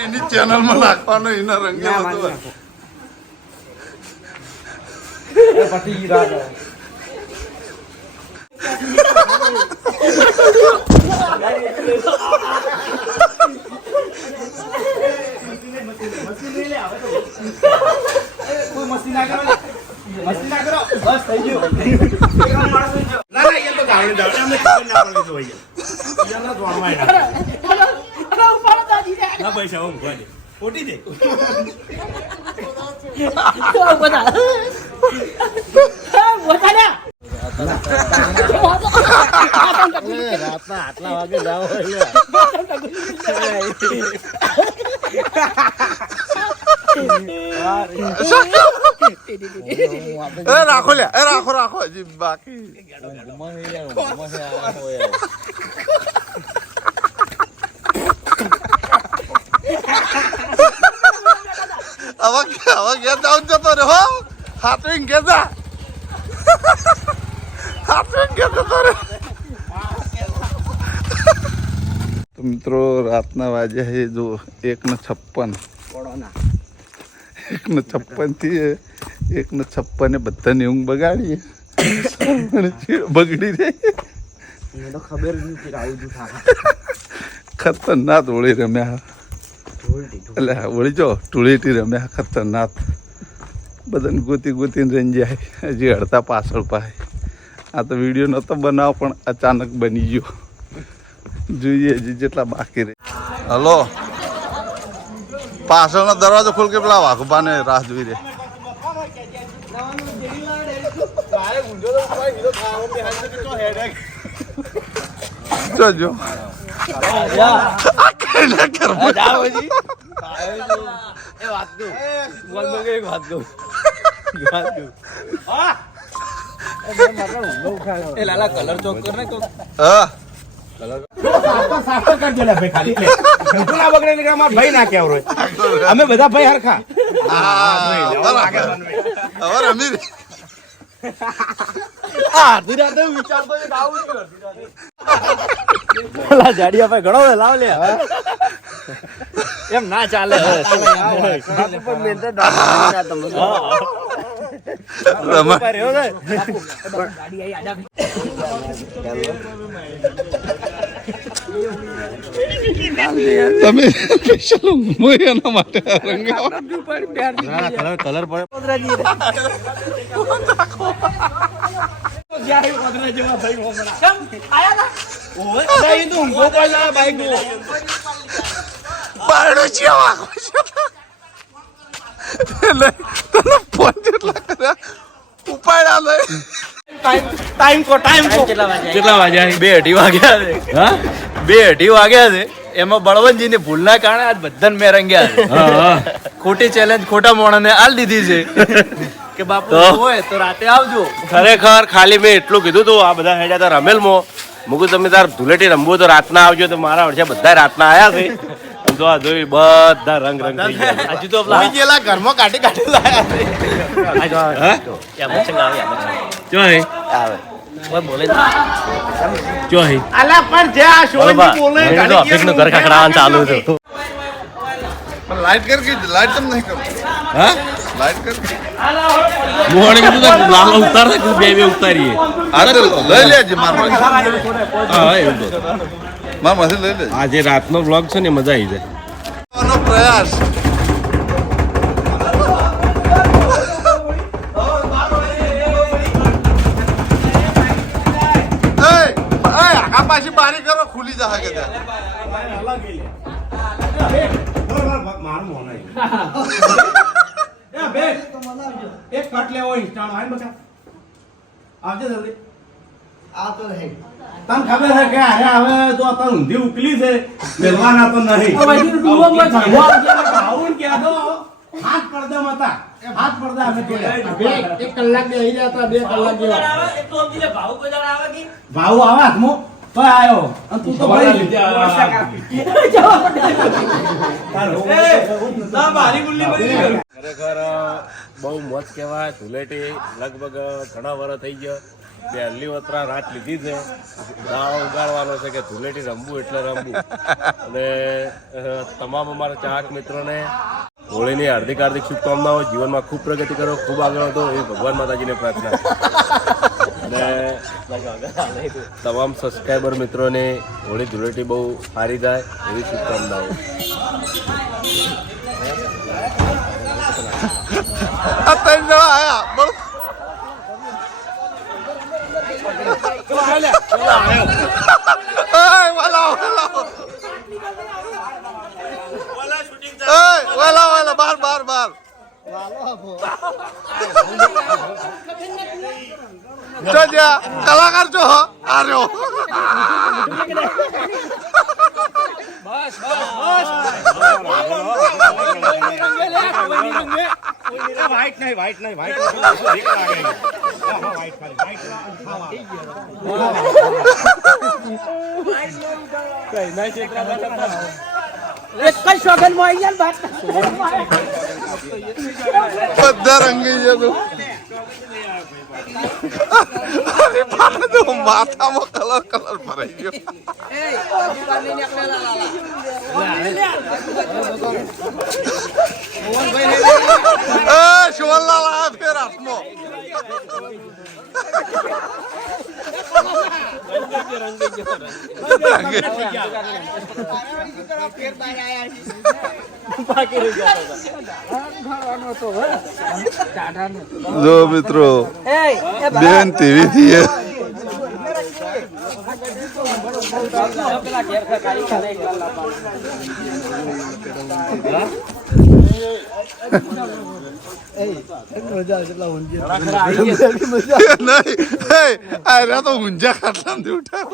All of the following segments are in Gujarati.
એની ચેનલ માં નાખવાનો એના રંગે બસ થઈ ગયું ના પૈસા હું ખોટી દે આટલા વાગે જાઓ રાખો લે રાખો હજી બાકી હવે ઘેર જાઉં જતો રે હો હાથવીને ઘેર જા હાથવીને ઘેર જતો રે તો મિત્રો રાતના વાગ્યા છે જો 1:56 થી 1:56 બધાની ઊંઘ બગાડીએ બગડી રહી મને તો ખબર જ નથી આવું ખતરનાક હોળી રમ્યા એટલે હોળી જો ધૂળેટી રમ્યા ખતરનાક બધાને ગોતીને રહીને જાય હજી અડધા પાછળ પાય આ તો વિડીયો નહોતો બનાવો પણ અચાનક બની ગયો જોઈએ હજી જેટલા બાકી રહે હલો પાછળનો દરવાજો ખોલ કે પેલા વાઘુબાને રાહ જોઈ રહે જોજો અમે બધા ભાઈ હરખા જાડિયા ભાઈ ઘણો લાવ લે એમ ના ચાલે તમે એના માટે કલર કેટલા વાગ્યા 2:30 વાગ્યા છે 2:30 વાગ્યા છે એમાં બળવંતજી ની ભૂલ ના કારણે આજ બધાને મેં રંગ્યા ખોટી ચેલેન્જ ખોટા મોણાને આલ દીધી છે કે બાપુ હોય તો રાતે આવજો. ખરેખર ખાલી મેં એટલું કીધું તું આ બધા હેડ્યા હતા રમેલમાં મુકુ તમે તાર ધૂળેટી રમવું તો રાતના આવજો તો મારા વર્ષે બધા રાતના આયા છે તો આ જોઈ બધા રંગ થઈ ગયા હજુ તો પેલા ઘરમાં કાઢી લાયા લાઈટ કર કે લાઈટ તમ નહીં કર હા લાઈટ કર મોહણી કીધું તો લાલ ઉતાર કે બે ઉતારીએ અરે લઈ લેજે માર હા એવું તો માર માંથી લઈ લેજે આજે રાતનો વ્લોગ છે ને મજા આવી જાય નો પ્રયાસ આ પાછી બારી કરો ખુલી જશે કે એક કટ લેવો ઇન્સ્ટાનો આય બચા આવજે જલ્દી તને ખબર છે કે અરે હવે તો તને ઊંધી ઉકલી છે મેલવાના તો નહીં આવું કે દો હાથ પડદા હતા હાથ પડદા અમે કર્યા 1 કલાક બે આવી રહ્યા હતા 2 કલાક ભાવ આવે હાથમાં તો આવ્યો અને તું તો ભાઈ ખરેખર બહુ મોજ કહેવાય. ધૂળેટી લગભગ ઘણા વર્ષ થઈ ગયા. પહેલી વતરા રાત લીધી છે. દાળો ઉગાડવાનો છે કે ધૂળેટી રમવું એટલે રમવું. અને તમામ અમારા ચાહક મિત્રોને હોળીની હાર્દિક હાર્દિક શુભકામનાઓ. જીવનમાં ખૂબ પ્રગતિ કરો, ખૂબ આગળ વધો એ ભગવાન માતાજીને પ્રાર્થના. અને તમામ સબસ્ક્રાઈબર મિત્રોને હોળી ધૂળેટી બહુ સારી જાય એવી શુભકામનાઓ. આ 3 જણા આયા બોલ વાલા બાર જો જા કલાકાર છો આ રહ્યો વ્હાઈટ નહીં વ્હાઈટ બધા રંગી જતું અરે પાછો તો માથામાં કલર ભરાઈ ગયો શિવલાલ આયા ફેર હાથમાં જો મિત્રો બેન ટીવી થી અરે તો ઊંઝા ખાટલા ઉઠા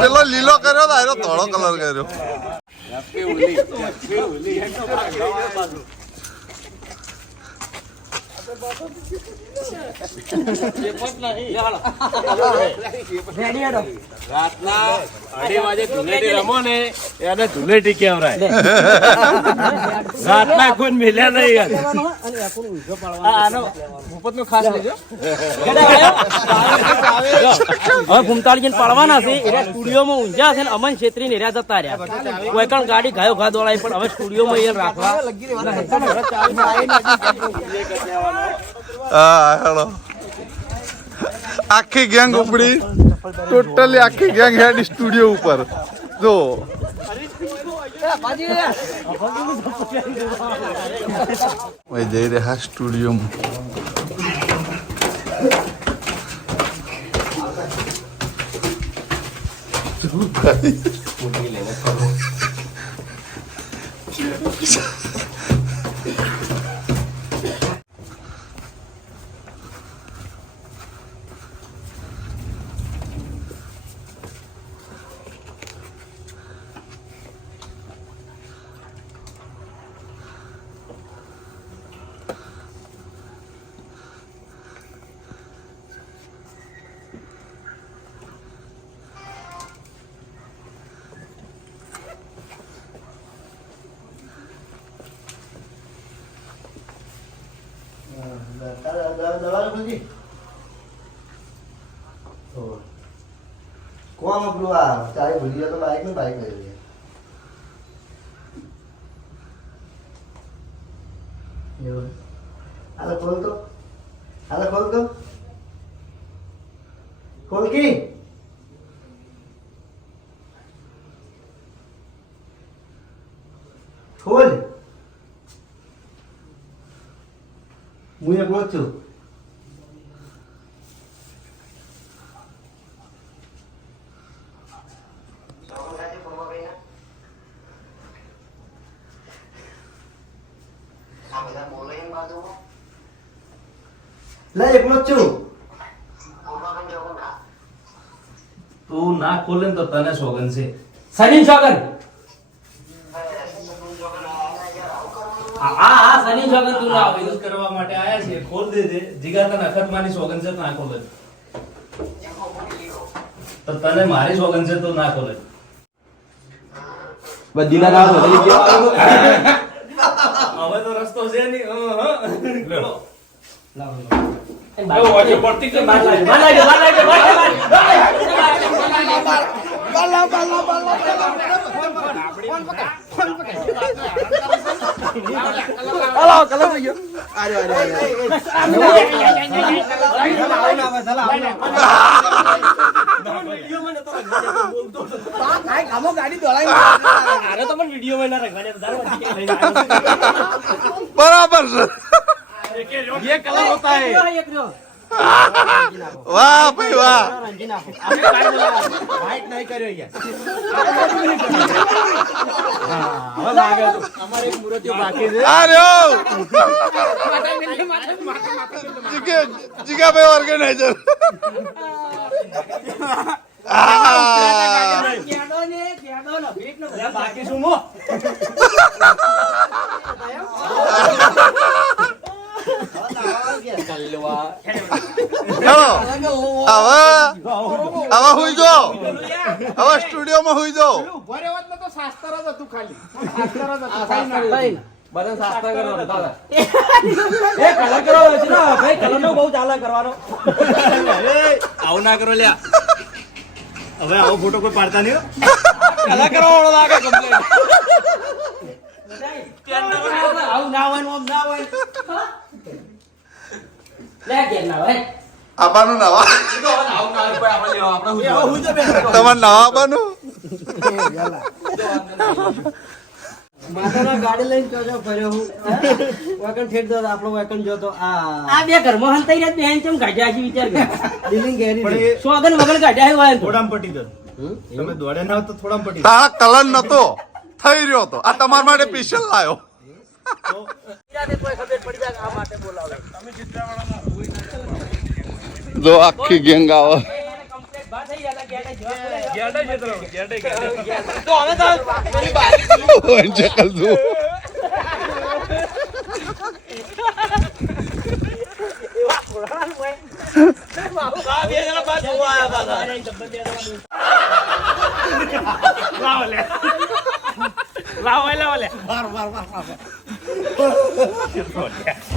પેલો લીલો કર્યો તો આનો ધોળો કલર કર્યો રાતના 2:30 વાગે ધૂળેટી રમો ને એને ધૂળેટી કહેવાય. રાતના કોઈ મિલ્યા નહીં યાર. હવે ભૂમતાળજી પાડવાના છે એટલે સ્ટુડિયોમાં ઊંઝા છે ને અમન છેત્રી ને જતા રહ્યા. કોઈ પણ ગાડી ગાયો ઘા દોડાય પણ હવે સ્ટુડિયોમાં એ રાખવા હેલો આખી ગેંગ ઉપડી ટોટલી આખી ગેંગ હેડ સ્ટુડિયો ઉપર જો જઈ રહ્યા સ્ટુડિયોમાં કોણ પેલું આ ચારે ભૂલી તો બાઈક ને બાઈક લઈ એવું હાલે ખોલ તો ખોલ કી ખોલ હું એક બોલ છું લે એકલો જ છું. તું ના ખોલે ને તો તને સોગન છે. સની છોગન હા સની છોગન તું ના આવે યુઝ કરવા માટે આયા છે. ખોલ દેજે. જીગા તને અખતમાની સોગન છે તો ના ખોલે. તો તને મારી સોગન છે તો ના ખોલે. બધીના નામ બદલી ગયા હવે તો રસ્તો છે નહીં. લો. પડતી કે માર લાગે અરે તો પણ વિડિયો માં ના રખવાડે બરાબર છે. ये कलर होता है. વાહ ભાઈ વાહ. વ્હાઈટ નહીં કર્યો યાર. અમારે એક મૂર્તિઓ બાકી છે. આ રહ્યો જીગાભાઈ ઓર્ગેનાઇઝર. બાકી શું મો હેલો હવે હુઈ જાઓ. હવે સ્ટુડિયોમાં હુઈ જાઓ. ઉભો રહેવા જ નતો, શાસ્ત્ર જ હતું ખાલી. શાસ્ત્ર જ હતું. બધા શાસ્ત્ર કરો એ કલર કરો છે ને ભાઈ કલર નો બહુ ચાલે કરવાનો આવું ના કરો લ્યા. હવે આવો ફોટો કોઈ પાડતા નહીં. કલર કરવાનો લાગે કમ્પ્લીટ આવું ના હોય આમ ના હોય લે કે ના હોય આબાનું નવા આવું ના હોય કોઈ આપણે લેવા આપણે હું તમારે નવા આબાનું. માતાના ગાડી લઈને ચોજો ફર્યો હું. વાકણ ઠેઠ દો આપણો વાકણ જોતો આ બે ઘરમાં હંતાઈ રહ્યા બેન ચમ કાઢ્યા છે વિચાર કર દિલિંગ ગેરી સોગન વગર કાઢ્યા હોય તો થોડામ પટી દો. તમે દોડે ના હોત તો થોડામ પટી દો. તારા કલર નતો થઈ રહ્યો તો આ તમારા માટે સ્પેશિયલ લાયો. જો આખી ગેંગ આવે. ચકલ જો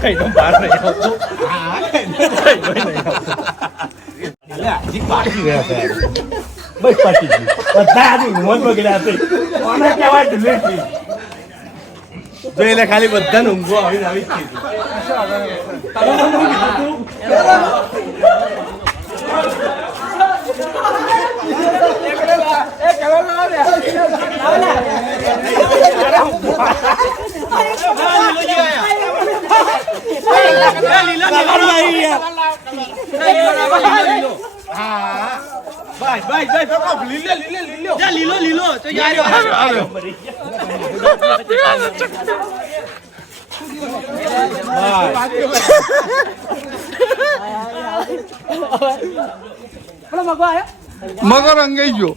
કઈ તો બહાર નહીં આવતો. બસ પાટી ગયું. બધા આજે ઊંઘમાં જ બગડ્યા છે. કોને કહેવાય ઢીલેટી? જો એટલે ખાલી બધાને ઊંઘો આવીને આવી જ થઈ લીલો તો યાર મગર અંગાઈ ગયો.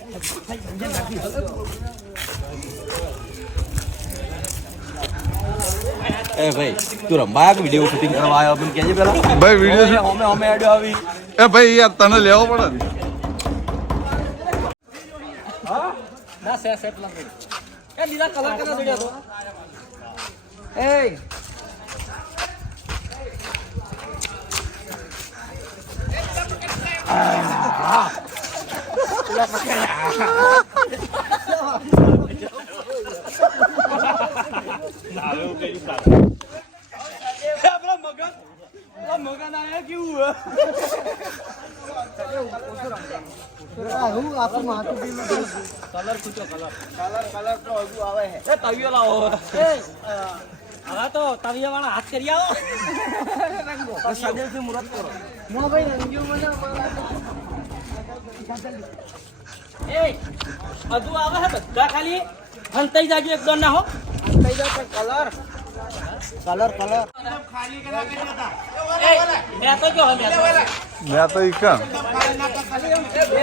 એ ભાઈ તું રંબા વિડીયો શૂટિંગ કરવા આવ્યો મને કહેજે પેલા ભાઈ વિડીયો અમે અમે આડ્યો આવી એ ભાઈ યાર તને લેવો પડે ને. ના સેટ લાગે એ લીલા કલર કરા દોડ્યા તો એ હવે તો તવિયા વાળા હાથ કરી આવો સદેવથી મુરત કરો ના ભાઈ રંગીઓ મને એ બધું આવે છે બધા ખાલી હંતાઈ જાજો એકદમ ના હો હંતાઈ જાવ કલર મેં તો જો મેં તો મેં તો ઈ કાં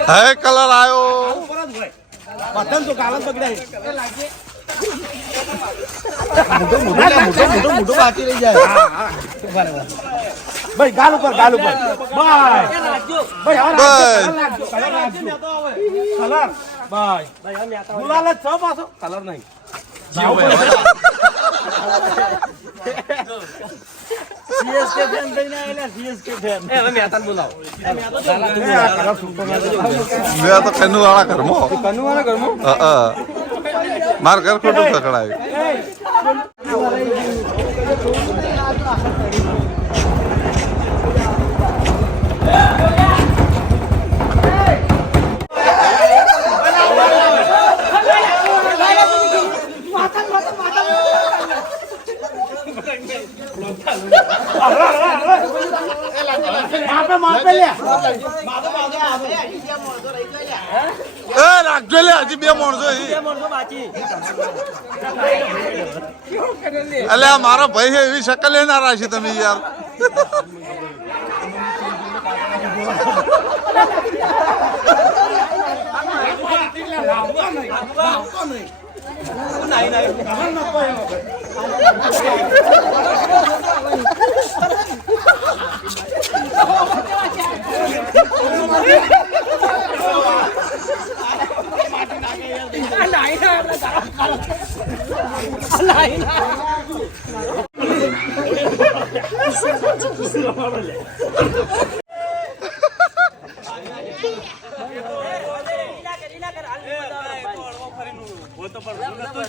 હે કલર આવ્યો પતંગ તો કાલ જ બગડાય મોટો બાકી રહી જાય ભાઈ ગાલ ઉપર બાય ભાઈ હવે નાખજો કલર નાખજો કલર બાય ગુલાલ જ છો પાછો કલર નહીં સીએસકે ફેન થઈને આવેલા સીએસકે ફેન એ હવે મેં તાન બોલાવો મેં તો કનુવાળા ઘરમાં માર ઘર ખોટું પકડાયું માપે લે એ રાખજો લે હજી 2 માણસો અલે આ મારો ભાઈ છે એવી શકલ એ ના રાખી તમે યાર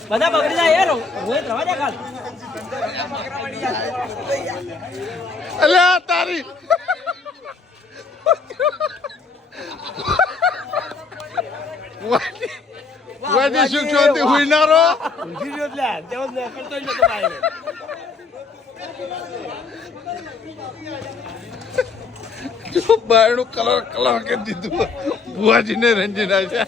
બધા બગડી જાય યાર રોહિત રવા દે કાલ અલે આ તારી વાજી સુખ શાંતિ હુઈનારો જો બાયણું કલર કરી દીધું બુઆજીને રંજીના છે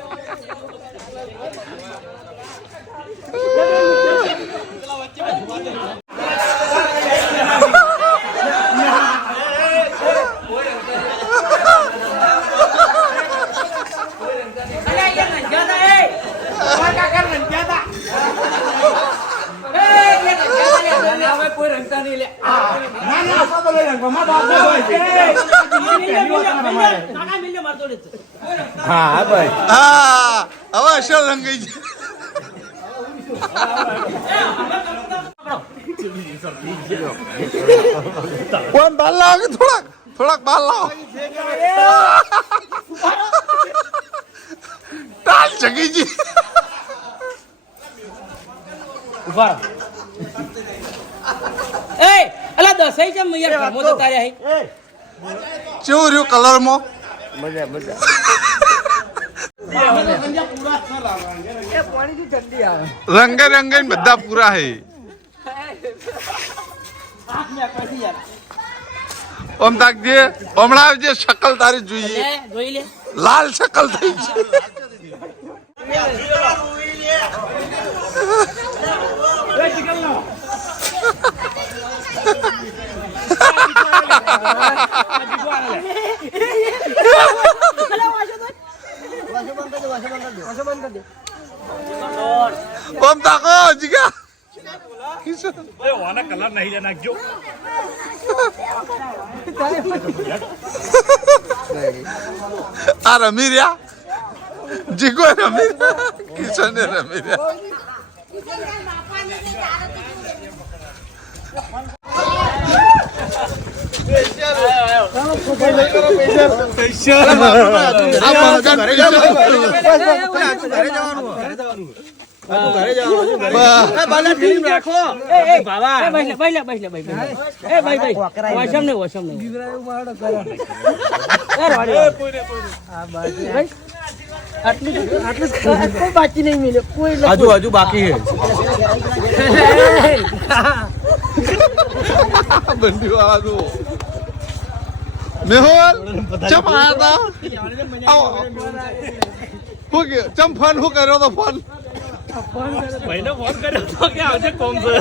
કોઈ રંગતા નહીં લે હા ભાઈ હા હવે અસલ રંગાઈ છે કોણ બાલ લાવો કે થોડાક બાલ લાવો ટાલ જગી જી ઉભા એ અલા દસાઈ કેમ યાર ઘરમાં જતા રહ્યા કેવું રહ્યું કલરમાં રંગે રંગે બધા પૂરા હે ઓમ તાકજે હમણાં જે શકલ તારી જોઈએ જોઈ લે લાલ શકલ થઈ છે ઓમ તાકો જીગા કલર નહીં નાખજો આ રમી રહ્યા જીગો રમી રહ્યા કિશને રમી રહ્યા બાકી નહીં મિલે કોઈ હજુ બાકી છે બંડી વાળા જુઓ મેહોલ ચમ આયા હતા શું કે ચમ ફન શું કર્યો તો ફન ભાઈને ફોન કર્યો તો કે આવજે કોમ છે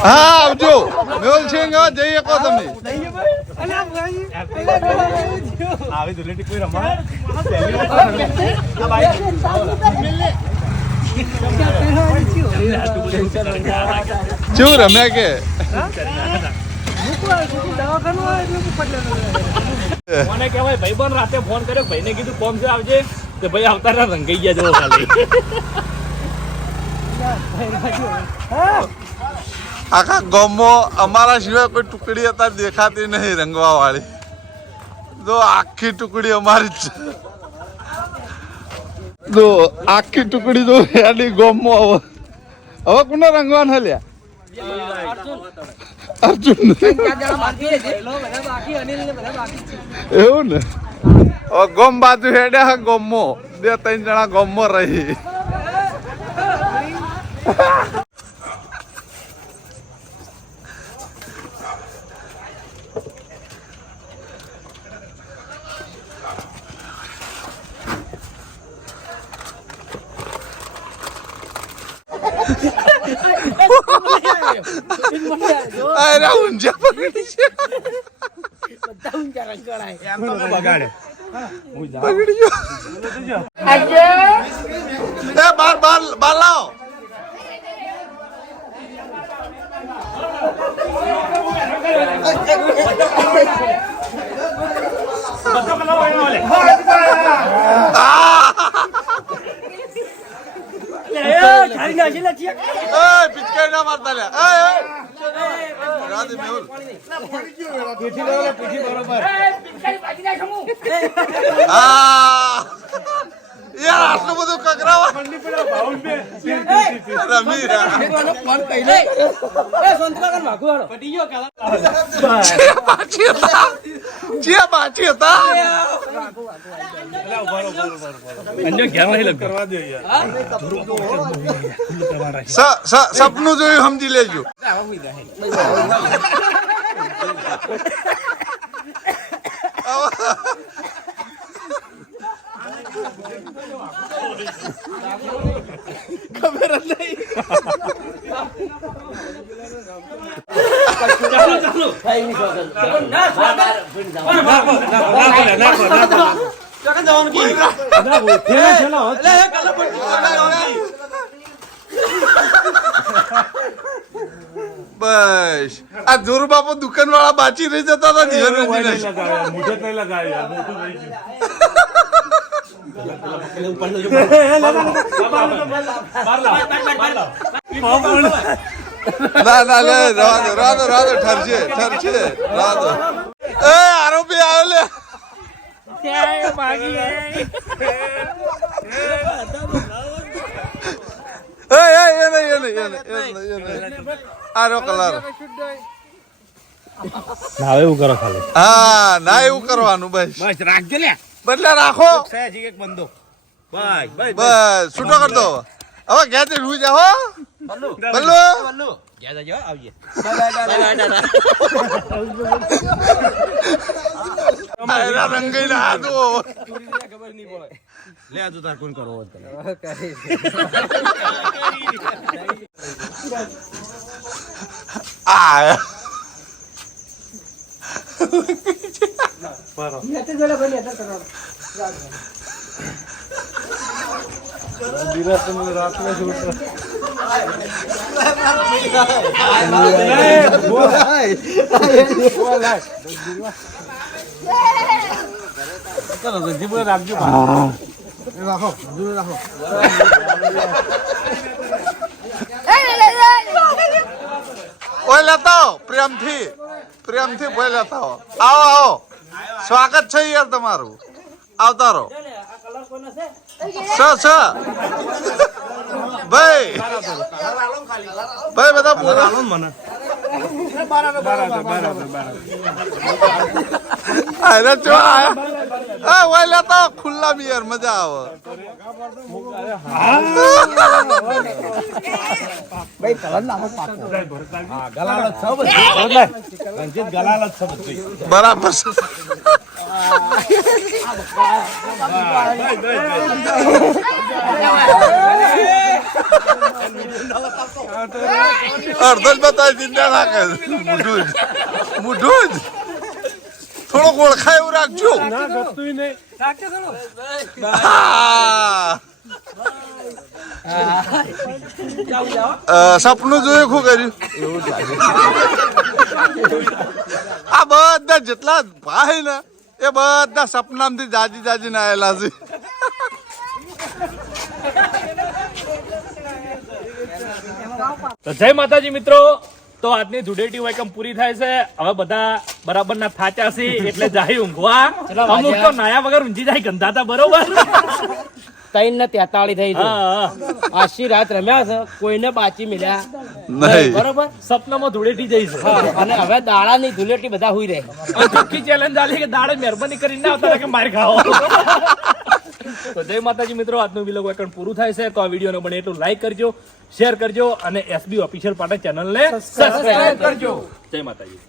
હા આવજો મેલ છે જઈ શકો તમે આવી ધૂળેટી કોઈ રમવા શું રમ્યા કે મને કહેવાય ભાઈ બંધ રાતે ફોન કર્યો ભાઈને કીધું કોમ છે આવજે તો ભાઈ આવતા રંગાઈ ગયા જવો ખાલી આખા ગામમાં અમારા સિવાય કોઈ ટુકડી અત્યારે દેખાતી નહીં રંગવા વાળી તો આખી ટુકડી અમારી જ છે તો આખી ટુકડી તો હેડી ગામમાં હવે કોને રંગવાન હલ્યા અર્જુન એવું ને હવે ગોમ બાજુ હેડ્યા ગોમમાં 2-3 જણા ગોમમાં રહી અરે ઊંઝા પકડી છે પકડી ગયો એ બાર લાવો પિચકારી ના મારતા લ્યા યાર આટલું બધું કકરાવા રમી બાચી હતા સપનું જોયું સમજી લેજો ખબર જ નહીં બસ આ જોર બાપો દુકાન વાળા બાચી રહી જતા હતા જીવન ના ના લે રાધો ઠરશે રાધો એ આરોપી આવ્યો લે આરો કલર ના એવું કરો ખાલી હા ના એવું કરવાનું બસ બસ રાખજો લે બદલા રાખો સયાજી એક બંદો બસ બસ છૂટો કર દો હવે ઘેર જઈને સુઈ જા હો બલ્લુ ગયા જજો આવજે રંગઈ ના દો ખબર નહીં પડે લે આ તો તાર કોણ કરો આ ઓય લેતા પ્રેમથી બોલ લેતા આવો સ્વાગત છે યાર તમારું આવતા રહો ભાઈ બધા પૂરા મને હા ઓય લેતા ખુલ્લા યાર મજા આવે ગલાલ જ છે બધું. રણજીત ગલાલ જ છે બધું. બરાબર છે. અડધો જ બતાવી ચિંતા ના કર મોઢું જ થોડોક ઓળખાય એવું રાખજો સપનું જોયું શું કર્યું આ બધા જેટલા ભાઈ ને એ બધા સપનામાંથી જાજી જાજી ને આવેલા છે તો જય માતાજી મિત્રો, તો આજની ધૂળેટી વાયકમ પૂરી થાય છે. હવે બધા બરાબર ના થાચા છે એટલે જાય ઊંઘવા. અમુક તો નાયા વગર ઊંઘી જાય ગંધાતા બરોબર. 3 ને 43 થઈ છે. હા, આશી રાત રમ્યા છે, કોઈને બાચી મળ્યા નહીં બરોબર. સપનામાં ધૂળેટી જઈ છે. અને હવે દાડાની ધૂળેટી બધા હુઈ રહે. આ ચોખ્ખી ચેલેન્જ આલી કે દાડે મહેરબાની કરીને ના આવતા કે માર ખાઓ. તો જય માતાજી મિત્રો, આજનું વિલોગ વાયકણ પૂરું થાય છે. તો આ વિડીયોને બને એટલું લાઈક કરજો, શેર કરજો અને એસબી ઓફિશિયલ પાટણ ચેનલને સબસ્ક્રાઇબ કરજો. જય માતાજી.